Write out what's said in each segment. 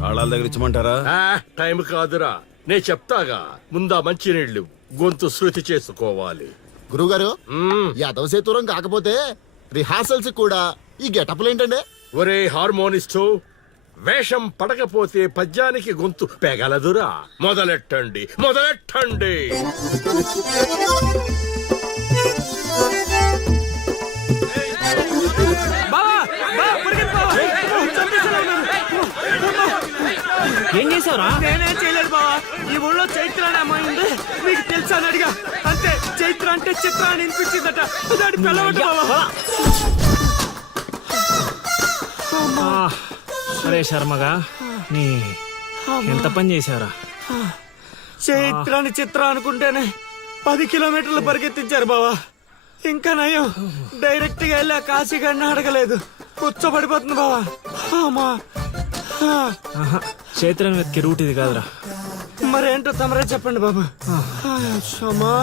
తాళాల దగ్గర ఇచ్చమంటారా? టైం కాదురా, నే చెప్తాగా. ముందా మంచినీళ్ళు గొంతు శృతి చేసుకోవాలి. గురుగారు, యాదవ సేతురం కాకపోతే రిహార్సల్స్ కూడా ఈ గెటప్లు ఏంటండి? ఒరే హార్మోనిస్టు, వేషం పడకపోతే పద్యానికి గొంతు పెగలదురా. మొదలెట్టండి మొదలెట్టండి. ఏం చేసావురా? నేనేం చేయలేదు బావా. ఈ ఊళ్ళో చైత్ర అనే అమ్మాయి ఉంది, మీకు తెలుసా అని అడిగా. అంతే, చైత్ర అంటే చిత్ర అని వినిపించిందట. దాని పిల్లవట బావా. అరే శర్మగా, నీ ఎంత పని చేశారా? చైత్రాన్ని చిత్ర అనుకుంటేనే 10 కిలోమీటర్లు పరిగెత్తించారు బావా. ఇంకా నయం, డైరెక్ట్ గా వెళ్ళా కాశీగాడిని అడగలేదు. కూర్చోబడిపోతుంది బావా. అమ్మా, చైత్రని వెతికి రూట్ ఇది కాదురా. మరేంటో తమరే చెప్పండి బాబు. అమ్మా,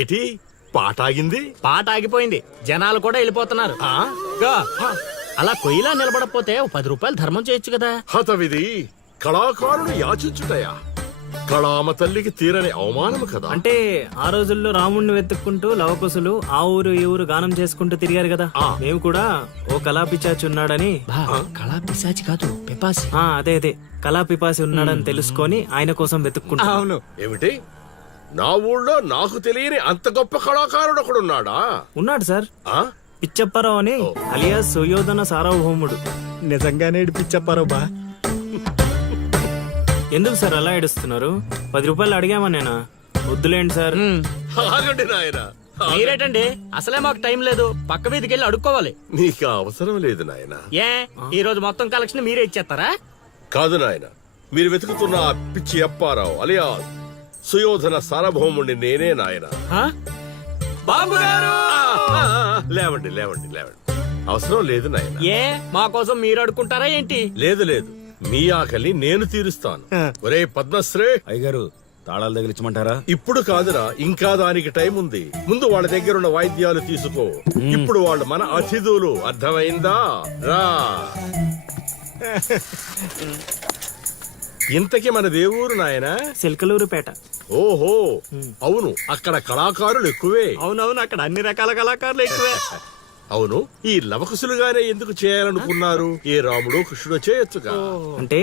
ఏటి పాట ఆగింది? పాట ఆగిపోయింది, జనాలు కూడా వెళ్ళిపోతున్నారు. అలా కొయ్యిలా నిలబడపోతే 10 రూపాయలు ధర్మం చేయొచ్చు కదా. హతవిధి కళాకారుడు యాచించుటయా? కళామ తల్లికి తీరని అవమానము కదా. అంటే ఆ రోజుల్లో రాముణ్ణి వెతుక్కుంటూ లవకుశులు ఆ ఊరు ఈ ఊరు గానం చేసుకుంటూ తిరిగారు కదా. మేము కూడా ఓ కళాపిశాచి ఉన్నాడని. కళాపిశాచి కాదు, పిపాసి. అదే అదే, కళాపిపాసి ఉన్నాడని తెలుసుకొని ఆయన కోసం వెతుక్కుంటా. అవును. ఏమిటి, నా ఊళ్ళో నాకు తెలియని అంత గొప్ప కళాకారుడు ఒకడున్నాడా? ఉన్నాడు సార్, ఆ? పిచ్చప్పారావు అని, అలియాస్ సుయోధన సార్వభౌముడు. నిజంగానే పిచ్చప్పారావు బా. ఎందుకు సార్ అలా ఏడుస్తున్నారు? 10 రూపాయలు అడిగామా నేనా? వద్దులేండి సార్. ఆగండి నాయనా. మీరేటండి, అసలే మాకు టైం లేదు, పక్క వీధికి వెళ్ళి అడుక్కోవాలి. నీకు అవసరం లేదు నాయనా. ఏ, ఈ రోజు మొత్తం కలెక్షన్ మీరే ఇచ్చేస్తారా? కాదు నాయన, మీరు వెతుకుతున్న ఆ పిచ్చి అప్పారావు అలియా సుయోధన సార్వభౌముడిని నేనే నాయన. బాబు గారు, లేవండి లేవండి లేవండి, అవసరం లేదు నాయన. ఏ, మా కోసం మీరు అడుక్కుంటారా ఏంటి? లేదు లేదు, మీ ఆకలి నేను తీరుస్తాను. ఒరే పద్మశ్రీ, అయ్యగారు తాళాల దగ్గర ఇచ్చమంటారా? ఇప్పుడు కాదురా, ఇంకా దానికి టైం ఉంది. ముందు వాళ్ళ దగ్గర ఉన్న వాయిద్యాలు తీసుకో. ఇప్పుడు వాళ్ళు మన అతిథులు, అర్థమైందా? రా. ఇంతకీ మన దేవురు నాయనా? సిల్కలూరుపేట. ఓహో, అవును, అక్కడ కళాకారులు ఎక్కువే. అవునవును, అక్కడ అన్ని రకాల కళాకారులు ఎక్కువే. అవును, ఈ లవకుశులుగానే ఎందుకు చేయాలనుకున్నారు? ఏ రాముడు కృష్ణుడు చేయొచ్చుగా. అంటే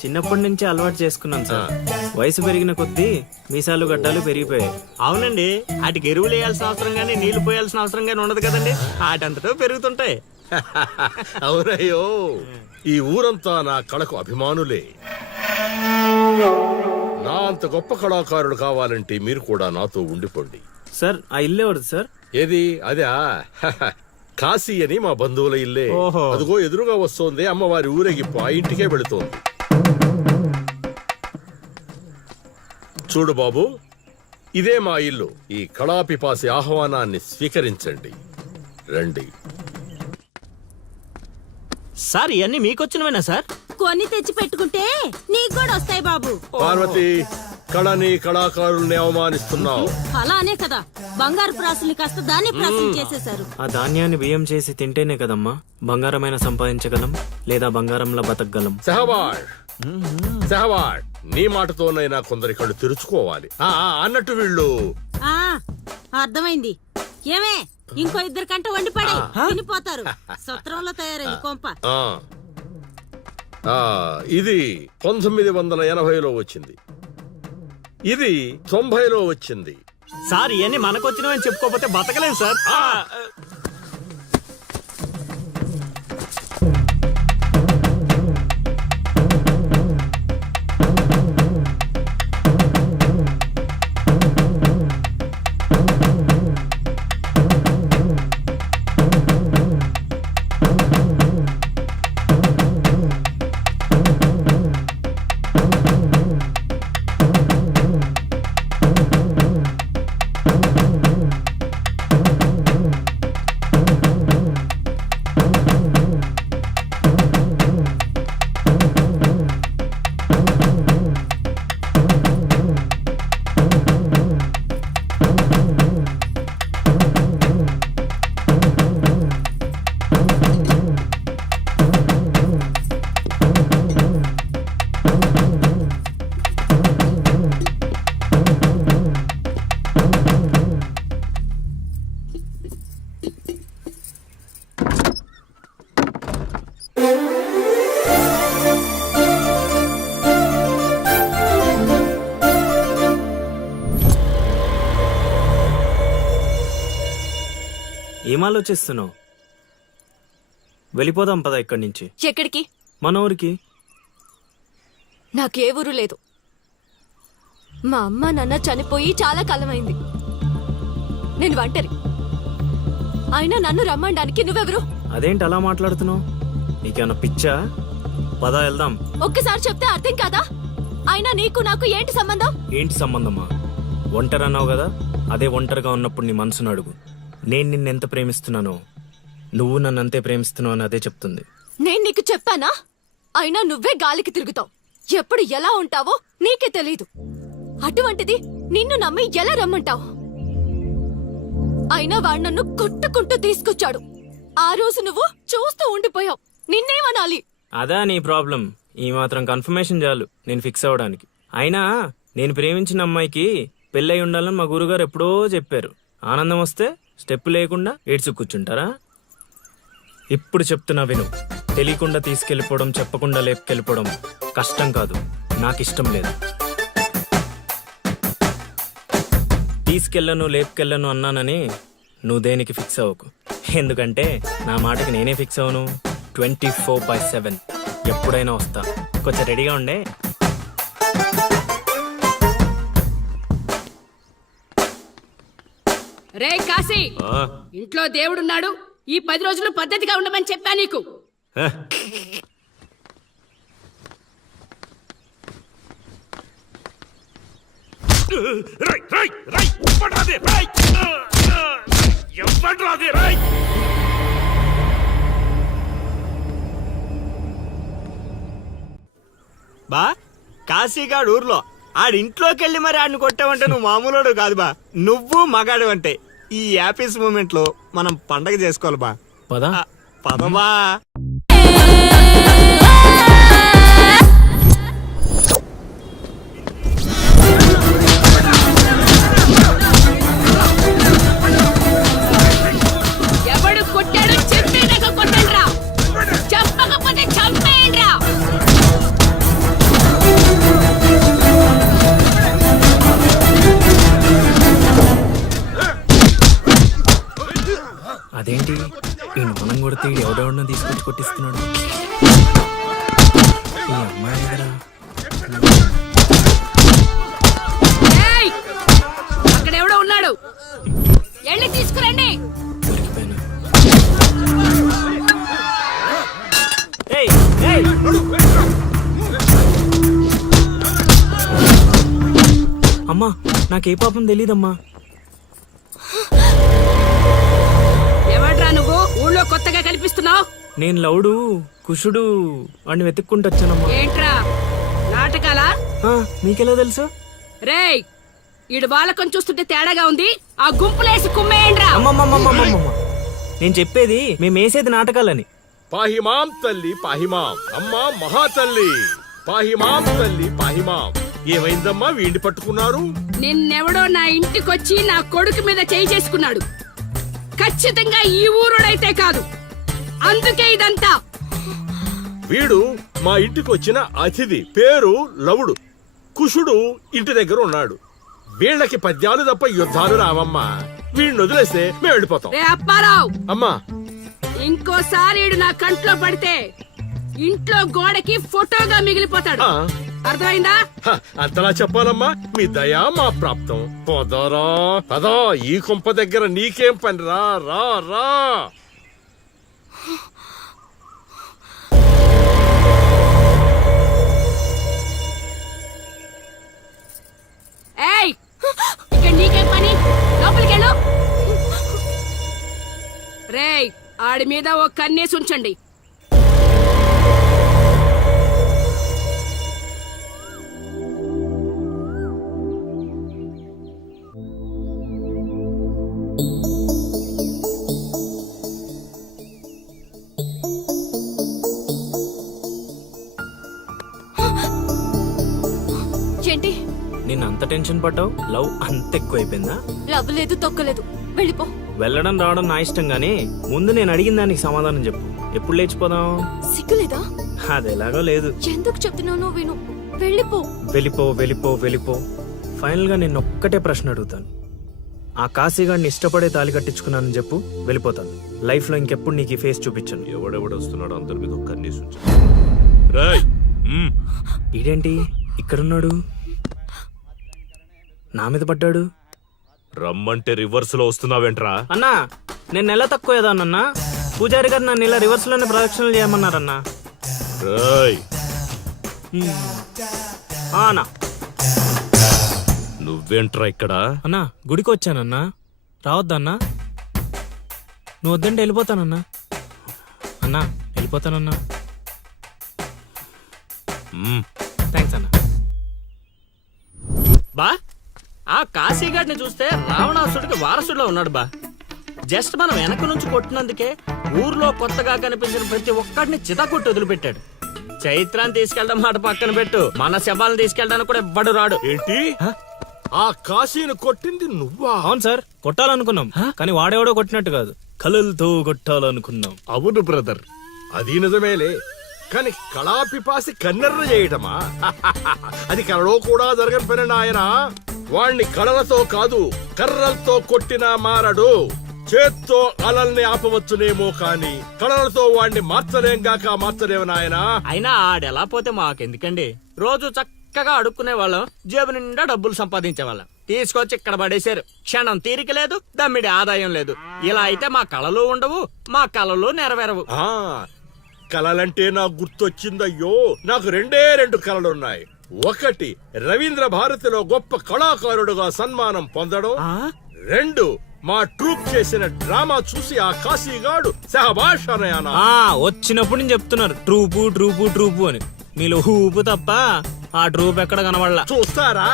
చిన్నప్పటి నుంచి అలవాటు చేసుకున్నాను సార్. వయసు పెరిగిన కొద్దీ మీసాలు గడ్డాలు పెరిగిపోయాయి. అవునండి, వాటికి ఎరువులు వేయాల్సిన అవసరం గానీ నీళ్లు పోయాల్సిన అవసరం గానీ ఉండదు కదండి, వాటంతటో పెరుగుతుంటాయి. అవునయ్యో, ఈ ఊరంతా నా కళకు అభిమానులే. నా అంత గొప్ప కళాకారుడు కావాలంటే మీరు కూడా నాతో ఉండిపోండి. సార్, ఆ ఇల్లు ఎవరిది సార్? ఏది? అదా, కాశీ అని మా బంధువుల ఇల్లే. అదిగో ఎదురుగా వస్తోంది అమ్మవారి ఊరేగింపు, ఆ ఇంటికే వెళుతోంది. చూడు బాబు, ఇదే మా ఇల్లు. ఈ కళాపిపాసి ఆహ్వానాన్ని స్వీకరించండి. రండి. సార్, ఇవన్నీ మీకొచ్చినవేనా సార్? కొన్ని తెచ్చి పెట్టుకుంటే నీకు కూడా వస్తాయి బాబు. పార్వతి, కళని కళాకారుల్ని అవమానిస్తున్నావు. అలానే కదా, బంగారు ప్రాసుల్ని కాస్త ధాన్య ప్రాసులు చేసేశారు. ఆ ధాన్యాన్ని బియ్యం చేసి తింటేనే కదమ్మా బంగారమైన సంపాదించగలం, లేదా బంగారంలో బతకగలం. సెహవాడ్, సెహవాడ్, నీ మాటతోనైనా కొందరి కళ్ళు తెరుచుకోవాలి. అన్నట్టు వీళ్ళు అర్థమైంది. ఏమే, ఇంకో ఇద్దరు కంట వండి పడే తినిపోతారు. సత్రంలో తయారైంది కొంప. ఆ. ఆ, ఇది 1980లో వచ్చింది, ఇది 90లో వచ్చింది. సార్ ఇవన్నీ మనకొచ్చినవని చెప్పుకోకపోతే బతకలేం సార్. ఏం ఆలోచిస్తున్నావు? వెళ్ళిపోదాం పద ఇక్కడి నుంచి. ఎక్కడికి? మన ఊరికి. నాకే ఊరు లేదు. మా అమ్మ నాన్న చనిపోయి చాలా కాలమైంది. నేను ఒంటరి. అయినా నన్ను రమ్మడానికి నువ్వెవరు? అదేంటి అలా మాట్లాడుతున్నావు? నీకేమన్నా పిచ్చా? పద వెళ్దాం. ఒక్కసారి చెప్తే అర్థం కాదా? అయినా నీకు నాకు ఏంటి సంబంధం? ఏంటి సంబంధమా? ఒంటరి అన్నావు కదా, అదే ఒంటరిగా ఉన్నప్పుడు నీ మనసును అడుగు. నేను నిన్నెంత ప్రేమిస్తున్నానో నువ్వు నన్ను అంతే ప్రేమిస్తున్నావు అని అదే చెప్తుంది. నేను నీకు చెప్పానా? అయినా నువ్వే గాలికి తిరుగుతావు. ఎప్పుడు ఎలా ఉంటావో నీకే తెలీదు. అటువంటిది నిన్ను నమ్మి ఎలా రమ్మంటావు? అయినా వాడు నన్ను కొట్టుకుంటూ తీసుకొచ్చాడు. ఆ రోజు నువ్వు చూస్తూ ఉండిపోయావు. నిన్నేమనాలి? అదా నీ ప్రాబ్లం? ఈ మాత్రం కన్ఫర్మేషన్ చాలు నేను ఫిక్స్ అవ్వడానికి. అయినా నేను ప్రేమించిన అమ్మాయికి పెళ్ళై ఉండాలని మా గురుగారు ఎప్పుడో చెప్పారు. ఆనందం వస్తే స్టెప్ లేకుండా ఏడ్చు కూర్చుంటారా? ఇప్పుడు చెప్తున్నా విను. తెలియకుండా తీసుకెళ్ళిపోవడం, చెప్పకుండా లేపుకెళ్ళిపోవడం కష్టం కాదు, నాకు ఇష్టం లేదు. తీసుకెళ్ళను లేపుకెళ్ళను అన్నానని నువ్వు దేనికి ఫిక్స్ అవ్వకు. ఎందుకంటే నా మాటకి నేనే ఫిక్స్ అవను. 24/7 ఎప్పుడైనా వస్తా. కొంచెం రెడీగా ఉండే. రే కాశీ, ఆ, ఇంట్లో దేవుడున్నాడు. ఈ 10 రోజులు పద్ధతిగా ఉండమని చెప్పా నీకు. బా కాశీగాడు ఊర్లో ఆడింట్లోకి వెళ్ళి మరి ఆడిని కొట్టావంటే నువ్వు మామూలుడు కాదు బా. నువ్వు మగాడు అంటే ఈ హ్యాపీస్ మూమెంట్ లో మనం పండగ చేసుకోవాలి బా. పద. పదబా. ఎవడు కొట్టాడో చెప్పేదాకా కొట్టండ్రా. చెప్పకపోతే చంపేయండ్రా. అదేంటి ఈ మనం కొడితే ఎవడెవడో తీసుకొచ్చి కొట్టిస్తున్నాడు? ఈ అమ్మాయి కదా. ఏయ్, అక్కడెవడో ఉన్నాడు. వెళ్ళి తీసుకురండి. దొరికిపోయినా. ఏయ్, ఏయ్. అమ్మా నాకే పాపం తెలీదమ్మా. ఎవడ్రా నువ్వు? ఊళ్ళో కొత్తగా కనిపిస్తున్నావు. నేను లౌడు కుషుడు అని వెతుక్కుంటూ వచ్చానమ్మా. ఏంట్రా నాటకాలా? ఆ, మీకెలా తెలుసు? రేయ్, ఈడు బాలకం చూస్తుంటే తేడాగా ఉంది. ఆ గుంపులేసి కుమ్మేయండ్రా. అమ్మమ్మమ్మమ్మమ్మమ్మ, నేను చెప్పేది మేము వేసేది నాటకాలని. పాహిమాం తల్లి పాహిమాం, అమ్మా మహాతల్లి పాహిమాం తల్లి పాహిమాం. ఏమైందమ్మా వీడిని పట్టుకున్నారు? నిన్నెవడో నా ఇంటికొచ్చి నా కొడుకు మీద చేయి చేసుకున్నాడు. ఖచ్చితంగా ఈ ఊరుడైతే కాదు. అందుకే ఇదంతా. వీడు మా ఇంటికి వచ్చిన అతిథి, పేరు లవుడు. కుషుడు ఇంటి దగ్గర ఉన్నాడు. వీళ్ళకి పద్యాలు తప్ప యుద్ధాలు రావమ్మా. వీడిని వదిలేస్తే మేము వెళ్ళిపోతాం. రే అప్పారావు, అమ్మా, ఇంకోసారి ఈడు నా కంట్లో పడితే ఇంట్లో గోడకి ఫోటోగా మిగిలిపోతాడు. ఆ, అర్థమైందా? హ, అంతలా చెప్పాలమ్మా. మీ దయా మా ప్రాప్తం. పోదారా పదా, ఈ కుంప దగ్గర నీకేం పని? రా రా రా. ఏయ్, ఇక్కడ నీకేం పని? లోపలికెళ్ళు. రేయ్, ఆడి మీద ఓ కన్నేసి ఉంచండి. ఏంటి? నిన్ను అంత టెన్షన్ పడ్డావు? లవ్ అంత ఎక్కువైపోయిందా? లవ్ లేదు, తొక్కలేదు. వెళ్ళిపో. వెళ్ళడం రావడం నా ఇష్టం గానీ ముందు నేను అడిగిన దానికి సమాధానం చెప్పు. ఎప్పుడు లేచిపోదాం? సిగ్గులేదా? అది ఎలాగో లేదు. ఎందుకు చెప్తున్నావు? విను. వెళ్ళిపో. వెళ్ళిపో వెళ్ళిపో వెళ్ళిపో. ఫైనల్ గా నేను ఒక్కటే ప్రశ్న అడుగుతాను. ఆ కాశీగాడిని ఇష్టపడే తాళి కట్టించుకున్నానని చెప్పు, వెళ్ళిపోతాను. లైఫ్ లో ఇంకెప్పుడు నీకు ఈ ఫేస్ చూపించను. ఎవడెవడొస్తున్నాడు అందరి మీద ఒక్క కన్నేసి ఉంచు. ఈడేంటి ఇక్కడున్నాడు? నా మీద పడ్డాడు. రమ్మంటే రివర్స్ లో వస్తున్నావేంట్రా? అన్నా, నేను నెల తక్కువ ఏదో అన్నా. పూజారి గారు నన్ను ఇలా రివర్స్ లోనే ప్రదక్షిణలు చేయమన్నారన్నా. రేయ్, అన్నా నువ్వేంట్రా ఇక్కడ? అన్నా, గుడికి వచ్చానన్నా. రావద్దన్నా? నువ్వు వద్దంటే వెళ్ళిపోతానన్నా. అన్నా, వెళ్ళిపోతానన్నా. మ్మ్. థ్యాంక్స్ అన్నా. బా, ఆ కాశీగాడిని చూస్తే రావణాసుడికి వారసుడిలో ఉన్నాడు బా. జస్ట్ మనం వెనక నుంచి కొట్టినందుకే ఊర్లో కొత్తగా కనిపించిన ప్రతి ఒక్కడిని చితకొట్టి వదిలిపెట్టాడు. చైత్రాన్ని తీసుకెళ్ళడం మాట పక్కన పెట్టు, మన శవాలను తీసుకెళ్ళడానికి కూడా ఎవ్వడు రాడు. ఏంటి? ఆ కాశీని కొట్టింది నువ్వా? అవును సార్, కొట్టాలనుకున్నాం కానీ వాడెవడో కొట్టినట్టు కాదు, కలలతో కొట్టాలనుకున్నాం. అవును బ్రదర్, అది నిజమేలే. కానీ కళాపిపాసి కన్నెర్ర చేయటమా? అది కళలో కూడా జరగని పని నాయనా. వాణ్ణి కళలతో కాదు, కర్రలతో కొట్టినా మారడు. చేత్తో అలల్ని ఆపవచ్చునేమో కాని కళలతో వాణ్ణి మార్చలేంగాక మార్చలేము నాయనా. అయినా ఆడెలా పోతే మాకెందుకండి? రోజు చక్కగా అడుక్కునే వాళ్ళం, జేబు నిండా డబ్బులు సంపాదించే వాళ్ళం. తీసుకొచ్చి ఇక్కడ పడేశారు. క్షణం తీరిక లేదు, దమ్మిడి ఆదాయం లేదు. ఇలా అయితే మా కళలు ఉండవు, మా కళలు నెరవేరవు. ఆ కళలంటే నాకు గుర్తొచ్చిందయ్యో. నాకు రెండు కళలున్నాయి. ఒకటి, రవీంద్ర భారతిలో గొప్ప కళాకారుడుగా సన్మానం పొందడం. 2, మా ట్రూప్ చేసిన డ్రామా చూసి ఆ కాశీగాడు సహబాష్ అనయానా. వచ్చినప్పుడు నేను చెప్తున్నారు ట్రూపు ట్రూపు ట్రూపు అని. మీలో ఊపు తప్ప ఆ ట్రూప్ ఎక్కడ కనబడలా. చూస్తారా?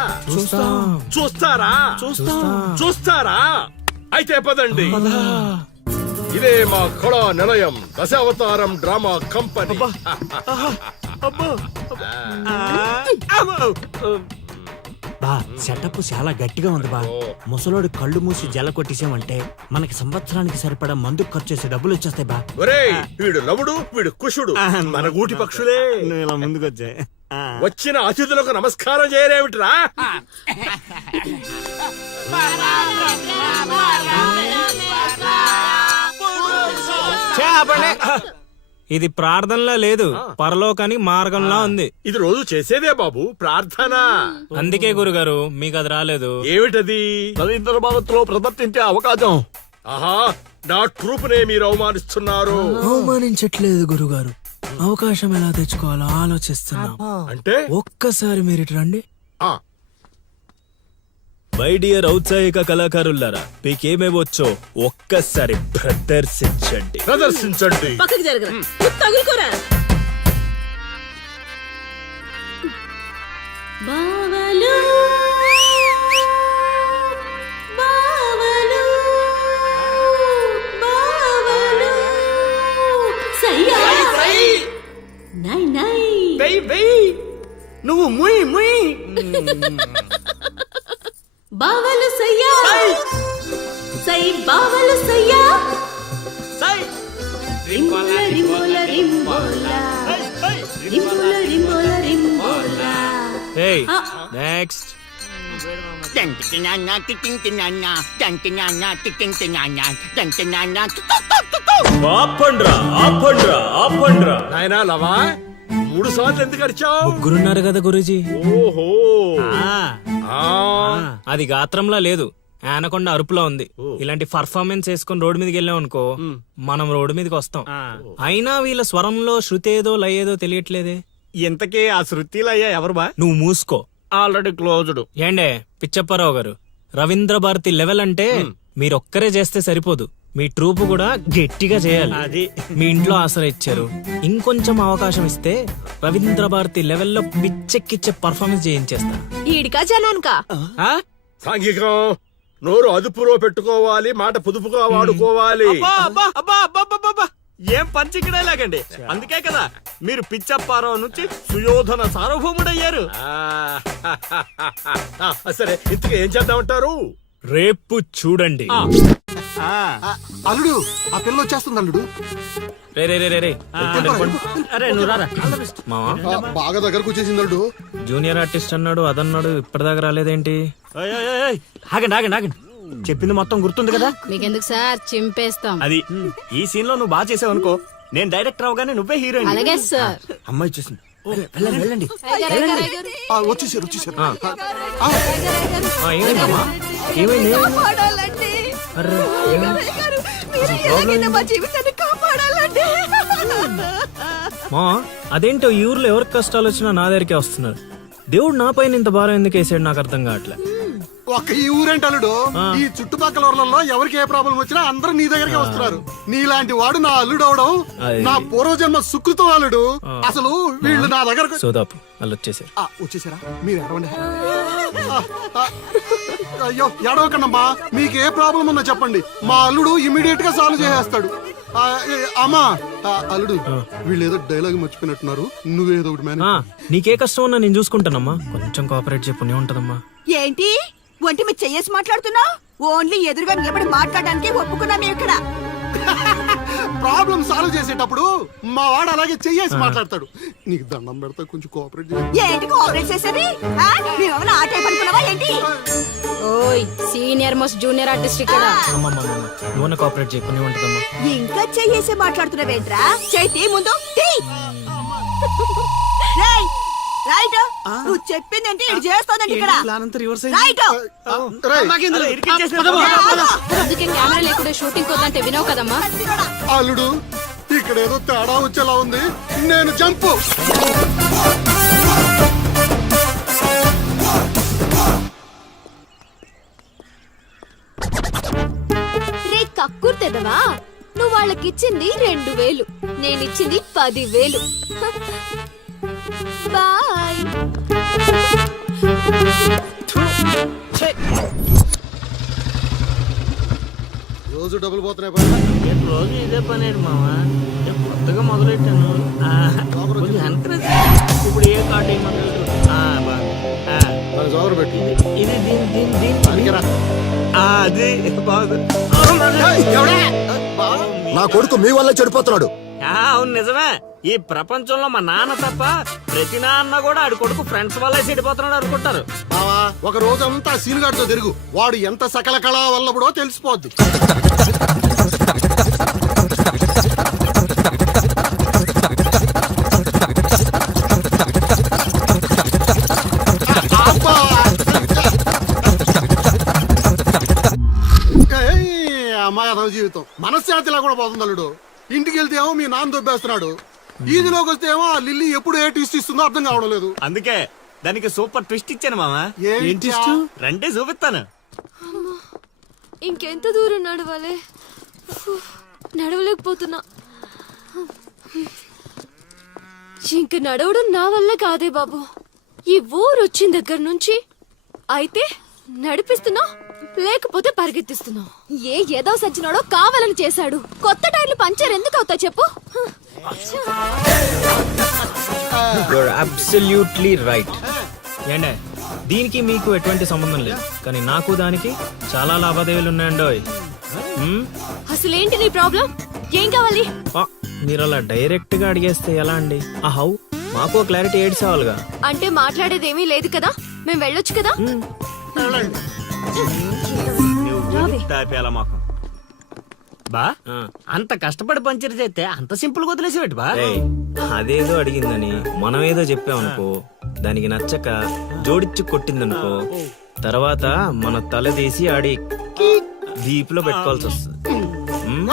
చూస్తారా? అయితే పదండి. ఇదే మా కళా నిలయం, దశావతారం డ్రామా కంపెనీ. బా, సెటప్ చాలా గట్టిగా ఉంది బా. ముసలోడు కళ్ళు మూసి జల కొట్టేసామంటే మనకి సంవత్సరానికి సరిపడా మందు ఖర్చు చేసే డబ్బులు వచ్చేస్తాయి బా. ఒరేయ్, వీడు లవుడు, వీడు కుషుడు, మన గూటి పక్షులే. నువ్వు ఇలా ముందుకొచ్చా. వచ్చిన అతిథులకు నమస్కారం చేయరేమిట్రా? ఇది ప్రార్థనలా లేదు, పరలోకానికి మార్గంలా ఉంది. ఇది రోజు చేసేదే బాబు, ప్రార్థన. అందుకే గురుగారు మీకు అది రాలేదు. ఏమిటది? రవీంద్ర భారతిలో ప్రదర్శించే అవకాశం. ఆహా, నా ట్రూపునే మీరు అవమానిస్తున్నారు. అవమానించట్లేదు గురుగారు, అవకాశం ఎలా తెచ్చుకోవాలో ఆలోచిస్తున్నాం. అంటే ఒక్కసారి మీరు ఇటు రండి. ఆ, మై డియర్ ఔత్సాహిక కళాకారులారా, మీకేమేమొచ్చో ఒక్కసారి ప్రదర్శించండి. ప్రదర్శించండి. పక్కకి జరగరా, తగులుకోరా. బావలు బావలు బావలు సయ్యా నై నై నువ్వు ముయ్ ముయ్. బావలు సయ్యా సై బావలు సయ్యా సై రింబోల రింబోల రింబోల రింబోల రింబోల రింబోల ఏయ్ నెక్స్ట్ ఆపండ్రా ఆపండ్రా ఆపండ్రా. నాయనా లవా 3 సార్లు ఎందుకు అరిచావు? ముగ్గురున్నారు కదా గురూజీ. ఓహో ఆ. అది గాత్రంలా లేదు, ఆనకొండ అరుపులా ఉంది. ఇలాంటి పర్ఫార్మెన్స్ వేసుకొని రోడ్డు మీదకి వెళ్ళాం అనుకో, మనం రోడ్డు మీదకి వస్తాం. అయినా వీళ్ళ స్వరంలో శృతి ఏదో లయ ఏదో తెలియట్లేదే. ఇంతకీ ఆ శృతిలో అయ్యా ఎవరు బా? నువ్వు మూసుకో. Already closed. ఏండే పిచ్చప్పారావు గారు, రవీంద్ర భారతి లెవెల్ అంటే మీరొక్కరే చేస్తే సరిపోదు, మీ ట్రూప్ కూడా గట్టిగా చేయాలి. అది మీ ఇంట్లో ఆసరా ఇచ్చారు, ఇంకొంచెం అవకాశం ఇస్తే రవీంద్ర భారతి లెవెల్లో పిచ్చెక్కిచ్చే పర్ఫార్మెన్స్ చేయించేస్తా. ఈడికా జనానికా? ఆ? సాంఘికం నోరు అదుపులో పెట్టుకోవాలి, మాట పొదుపుగా వాడుకోవాలి. అబ్బా, అబ్బా, అబ్బా, అబ్బా, అబ్బా, అబ్బా. ఏం పంచికడే లాగండి. అందుకే కదా మీరు పిచ్చప్పారావు నుంచి సుయోధన సార్వభౌముడయ్యారు. సరే ఇంతకీ ఏం చేద్దామంటారు? రేపు చూడండి. అల్లుడు ఆ పిల్ల వచ్చేస్తుంది అల్లుడు. రే రే రే రే రే. అరే నువ్వు రారా. మావా బాగా దగ్గరకు వచ్చేసింది అల్లుడు. జూనియర్ ఆర్టిస్ట్ అన్నాడు, అదన్నాడు, ఇప్పటిదాకా రాలేదేంటి? ఓయ్, ఓయ్, ఓయ్, ఓయ్. ఆగండి ఆగండి ఆగండి. చెప్పింది మొత్తం గుర్తుంది కదా? మీకెందుకు సార్ చింపేస్తాం. అది ఈ సీన్ లో నువ్వు బాగా చేసావు అనుకో, నేను డైరెక్టర్ అవగానే నువ్వే హీరోయిన్. అలాగే సార్. అమ్మాయి వచ్చేసింది. వెళ్ళండి వెళ్ళండి. వచ్చేసారు. ఏమైందమ్మా? ఏమైంది? అర్రే, ఏమైంది? మా అదేంటో ఈ ఊర్లో ఎవరికి కష్టాలు వచ్చినా నా దగ్గరికే వస్తున్నారు. దేవుడు నా పైన ఇంత భారం ఎందుకు వేసాడు నాకు అర్థం కావట్లే. ఒక్క ఈ ఊరేంటి అల్లుడు, ఈ చుట్టుపక్కల ఊర్లలో ఎవరికి ఏ ప్రాబ్లం వచ్చినా అందరూ నీ దగ్గరికి వస్తున్నారు. నీలాంటి వాడు నా అల్లుడు అవడం నా పూర్వజన్మ సుకృతం అల్లుడు. అసలు వీళ్ళు నా దగ్గర సోదాపు వాళ్ళు వచ్చేసారు. వచ్చేసారా? మీరు ఎడవండి. అయ్యో ఎడవకండమ్మా, మీకు ఏ ప్రాబ్లం ఉందో చెప్పండి, మా అల్లుడు ఇమీడియట్ గా సాల్వ్ చేసేస్తాడు. అమ్మా అల్లుడు, వీళ్ళు ఏదో డైలాగ్ మర్చిపోయినట్టున్నారు, నువ్వేదో ఒకటి మేనేజ్. నీకే కష్టం ఉన్నా నేను చూసుకుంటానమ్మా, కొంచెం కోఆపరేట్ చెప్పు ఉంటదమ్మా. ఏంటి ఒంటి మీద చెయ్యేసి మాట్లాడుతున్నావు? ఓన్లీ ఎదురుగా నిలబడి మాట్లాడడానికి ఒప్పుకున్నాం ఇక్కడ. ప్రాబ్లం సాల్వ్ చేసేటప్పుడు మా వాడు అలాగే చెయ్యేసి మాట్లాడతాడు. నీకు దండం పెడతా, కొంచెం కోఆపరేట్ చేయి. ఏంటి కోఆపరేట్ చేసేది? మేమేమైనా ఆట అనుకున్నావా ఏంటి? ఓయ్ సీనియర్ మోస్ట్ జూనియర్ ఆర్టిస్ట్ ఇక్కడ. నువ్వు కోఆపరేట్ చెప్పు ఉంటదమ్మా. ఇంకా చెయ్యేసి మాట్లాడుతున్నావేంట్రా? చేతి ముందు తీ. రేయ్, రైట్. నువ్వు చెప్పిందంటే ఇది చేస్తోందండి ఇక్కడ. రైట్. అందుకే కెమెరా లేకుండా షూటింగ్ కొద్దంటే వినవు కదమ్మా. అల్లుడు, ఇక్కడ ఏదో తేడా వచ్చేలా ఉంది, నేను జంపు. రే కక్కుర్తెదవా, నువ్వు వాళ్ళకిచ్చింది 2000, నేనిచ్చింది 10,000. బాయ్. రోజు డబ్బులు పోతున్నాయి. రోజు ఇదే పని మామా, కొత్తగా మొదలెట్టాను. కొంచెం encourage. ఇప్పుడు ఏ కార్డు ఏమన్నారు? పెట్టి ఇది అది బాగుంది. నా కొడుకు మీ వల్ల చెడిపోతున్నాడు. అవును నిజమే. ఈ ప్రపంచంలో మా నాన్న తప్ప ప్రతి నాన్న కూడా ఆడి కొడుకు ఫ్రెండ్స్ వల్ల చెడిపోతున్నాడు అనుకుంటారు. బావా, ఒక రోజంతా సీనుగాడితో తిరుగు, వాడు ఎంత సకల కళా వల్లబడో తెలిసిపోద్ది. అమ్మాయి అదవ జీవితం మనశ్శాంతిలా కూడా పోతుంది అల్లుడు. ఇంటికి వెళ్తే ఏమో మీ నాన్న దొబ్బేస్తున్నాడు, ఈదిలోకి వస్తే ఏమో ఆ లిల్లీ ఎప్పుడు ఏ ట్విస్ట్ ఇస్తుందో అర్థం కావడం లేదు. అందుకే దానికి సూపర్ ట్విస్ట్ ఇచ్చాను మామా. రండి చూపిస్తాను. ఇంకెంత దూరం నడవాలి? నడవలేకపోతున్నా. ఇంక నడవడం నా వల్ల కాదే బాబు. ఈ ఊరు వచ్చిన దగ్గర నుంచి అయితే నడిపిస్తున్నా, లేకపోతే పరిగెత్తిస్తున్నా. ఏదో సచ్చినాడో కావాలని చేశాడు. కొత్త టైర్లు పంచర్ ఎందుకు అవుతా చెప్పు? Absolutely right. ఏంటే దీనికి మీకు ఎటువంటి సంబంధం లేదు, కానీ నాకు దానికి చాలా లావాదేవీలు ఉన్నాయండోయ్. అసలేంటి నీ ప్రాబ్లం? ఏం కావాలి? మీరు అలా డైరెక్ట్ గా అడిగేస్తే ఎలా అండి? ఆ హౌ మాకు క్లారిటీ ఏడ్చావాలిగా. అంటే మాట్లాడేదేమీ లేదు కదా, మేము వెళ్ళొచ్చు కదా. తాపేలా మాకు బా అంత కష్టపడి పంచర్ చేస్తే అంత సింపుల్ గా వదిలేసేవాటి బా. ఏయ్, అదేదో అడిగిందని మనం ఏదో చెప్పామనుకో, దానికి నచ్చక జోడిచ్చి కొట్టిందనుకో, తర్వాత మన తల తీసి ఆడి దీపులో పెట్టుకోవాల్సి వస్తుంది.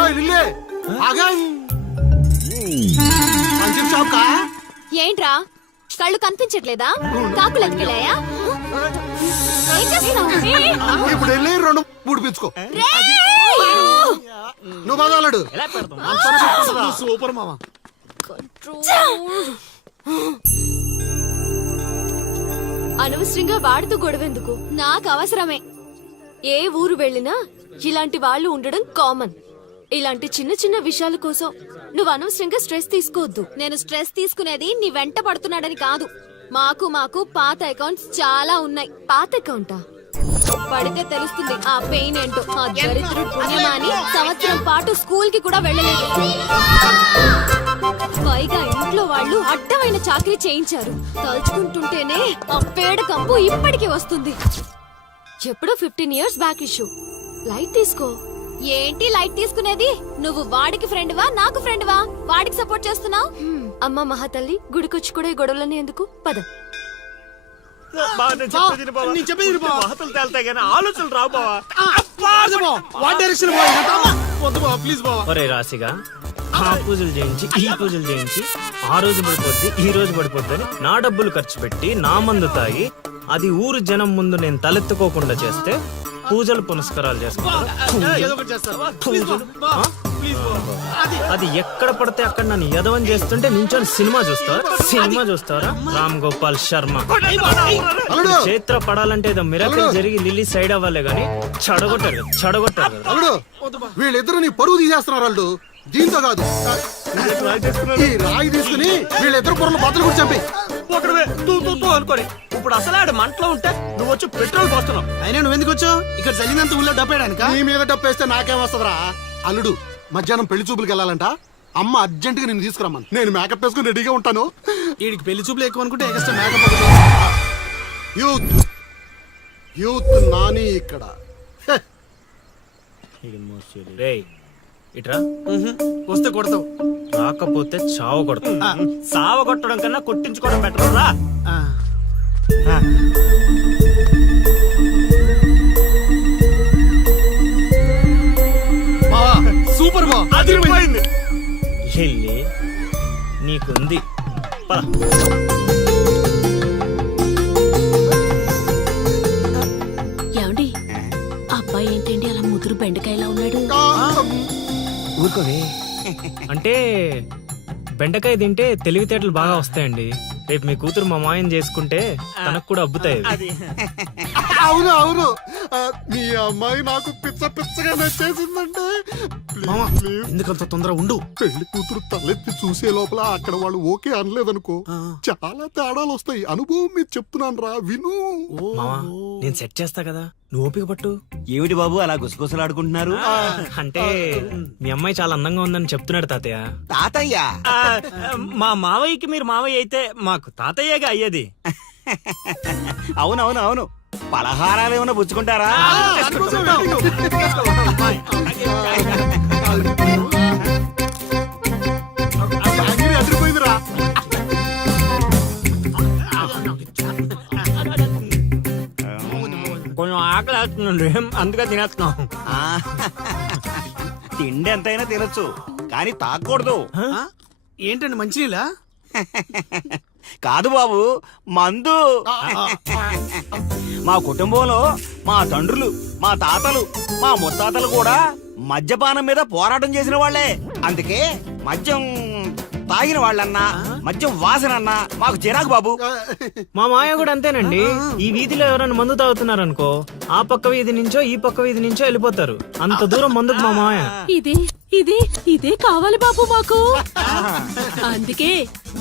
ఓయ్ లిల్లే, ఆగా. పంచర్ షాప్ కా? ఏంట్రా కళ్ళు కనిపించట్లేదా? కాకులు ఎత్తుకెళ్ళాయా? ఏం చేస్తున్నావు? ఇప్పుడు వెళ్ళి 2-3 పిచ్చుకో. నువ్వు బాగాలడు. ఎలా పెడతాం? సూపర్ మామ. అనవసరంగా వాడితో గొడవెందుకు? నాకు అవసరమే. ఏ ఊరు వెళ్ళినా ఇలాంటి వాళ్ళు ఉండడం కామన్. ఇలాంటి చిన్న చిన్న విషయాల కోసం నువ్వు అనవసరంగా స్ట్రెస్ తీసుకోవద్దు. నేను స్ట్రెస్ తీసుకునేది నీ వెంట పడుతున్నాడని కాదు. మాకు పాత అకౌంట్స్ చాలా ఉన్నాయి. పాత అకౌంటా? పడితే తెలుస్తుంది ఆ పెయిన్ ఏంటో. ఆ దరిద్రుడు పుణ్యమాని సంవత్సరం పాటు స్కూల్ కి కూడా వెళ్ళలేదు. పైగా ఇంట్లో వాళ్ళు అడ్డమైన చాకరీ చేయించారు. తలుచుకుంటుంటేనే ఆ పేడ కంపు ఇప్పటికీ వస్తుంది. ఎప్పుడో 15 years బ్యాక్ ఇష్యూ. లైట్ తీసుకో. ఏంటి లైట్ తీసుకునేది? నువ్వు వాడికి ఫ్రెండ్వా నాకు ఫ్రెండ్వా? వాడికి సపోర్ట్ చేస్తున్నావు? అమ్మ మహాతల్లి, గుడికొచ్చి కూడా ఈ గొడవలన్నీ ఎందుకు? పద. వార్తలు తేలుతాయి కానీ ఆలోచనలు రావు బావా. వాట్ డైరెక్షన్ వద్దు బావ, ప్లీజ్ బావ. ఒరే రాశిగా, ఆ పూజలు చేయించి ఈ పూజలు చేయించి ఆ రోజు పడిపోద్ది ఈ రోజు పడిపోద్ది అని నా డబ్బులు ఖర్చు పెట్టి నా మందు తాగి అది ఊరు జనం ముందు నేను తలెత్తుకోకుండా చేస్తే పూజలు పునస్కారాలు చేసుకుంటారు. పూజలు? ఆ? అది ఎక్కడ పడితే అక్కడ నన్ను యదవం చేస్తుంటే నించొని సినిమా చూస్తారా? రామ్ గోపాల్ శర్మ. క్షేత్ర పడాలంటే ఏదో మిరాకిల్ జరిగి లిల్లీ సైడ్ అవ్వాలే గాని చెడగొట్టారు కదా. అల్లుడు, వీళ్ళిద్దరు నీ పరువు తీసేస్తున్నారు. వాళ్ళు దీంతో కాదు, ఈ రాయి తీసుకుని వీళ్ళిద్దరు పొరలు బద్దలు కూడా చంపి. ఒకడవే తూ తూ తూ అనుకోని ఇప్పుడు అసలు ఆడు మంటలో ఉంటే నువ్వు వచ్చి పెట్రోల్ పోస్తున్నావు. అయినా నువ్వు ఎందుకు వచ్చావు ఇక్కడ? చలినంత ఊళ్ళో డబ్బేయడానిక? నీ మీద డబ్బేస్తే నాకేం వస్తుందిరా? అల్లుడు, మధ్యాహ్నం పెళ్లి చూపులకు వెళ్ళాలంట. అమ్మ అర్జెంట్ గా నేను తీసుకురమ్మను. నేను మేకప్ వేసుకుని రెడీగా ఉంటాను. వీడికి పెళ్లి చూపులు ఎక్కువ అనుకుంటే ఎక్స్ట్రా మేకప్. యూత్ నాని ఇక్కడ. రేయ్ ఇట్రా. వస్తే కొడతావు, రాకపోతే చావ కొడతా. సావ కొట్టడం కన్నా కొట్టించుకోవడం బెటర్ రా. సూపర్ బా. అదిరిపోయింది. లిల్లీ నీకుంది. పద. ఏమండి అబ్బాయి ఏంటండి అలా ముదురు బెండకాయలా ఉన్నాడు? ఊరుకోవే. అంటే బెండకాయ తింటే తెలివితేటలు బాగా వస్తాయండి. రేపు మీ కూతురు మా మాయం చేసుకుంటే తనకు కూడా అబ్బుతాయి. అవును అవును, మీ అమ్మాయి నాకు పిచ్చగా నచ్చేసిందంటే. ఎందుకంత తొందర ఉండు. పెళ్లి కూతురు తలెత్తి చూసే లోపల అక్కడ వాళ్ళు ఓకే అనలేదనుకో, చాలా తేడాలు వస్తాయి. అనుభవం మీద చెప్తున్నాను రా, విను. మావా, నేను సెట్ చేస్తా కదా, నువ్వు ఓపిక పట్టు. ఏమిటి బాబు అలా గుసగుసలాడుకుంటున్నారు? అంటే మీ అమ్మాయి చాలా అందంగా ఉందని చెప్తున్నాడు తాతయ్య. తాతయ్య? ఆ, మా మావయ్యకి మీరు మావయ్య అయితే మాకు తాతయ్యగా అయ్యేది. అవునవును అవును. పలహారాలు ఏమైనా పుచ్చుకుంటారా? అదిరిపోయిందిరా. కొంచెం ఆకలి వేస్తుందండి, అందుకే తినేస్తున్నాం. ఆ, తిండి ఎంతైనా తినొచ్చు కానీ తాగకూడదు. ఏంటండి మంచినీళ్ళ? కాదు బాబు, మందు. మా కుటుంబంలో మా తండ్రులు, మా తాతలు, మా ముత్తాతలు కూడా మద్యపానం మీద పోరాటం చేసిన వాళ్లే. అందుకే మద్యం తాగిన వాళ్ళన్నా మద్యం వాసనన్నా మాకు చిరాకు బాబు. మా మాయ కూడా అంతేనండి. ఈ వీధిలో ఎవరైనా మందు తాగుతున్నారనుకో, ఆ పక్క వీధి నుంచో ఈ పక్క వీధి నుంచో వెళ్ళిపోతారు. అంత దూరం మందుకు మా మాయ. ఇదే కావాలి బాబు మాకు. అందుకే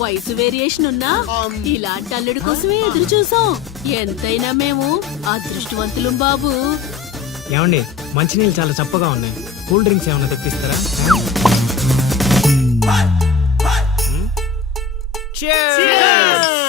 వయసు వేరియేషన్ ఉన్నా ఇలాంటి అల్లుడి కోసమే ఎదురు చూసాం. ఎంతైనా మేము అదృష్టవంతులం బాబు. ఏమండి, మంచినీళ్ళు చాలా చప్పగా ఉన్నాయి, కూల్ డ్రింక్స్ ఏమైనా తెప్పిస్తారా? Cheers!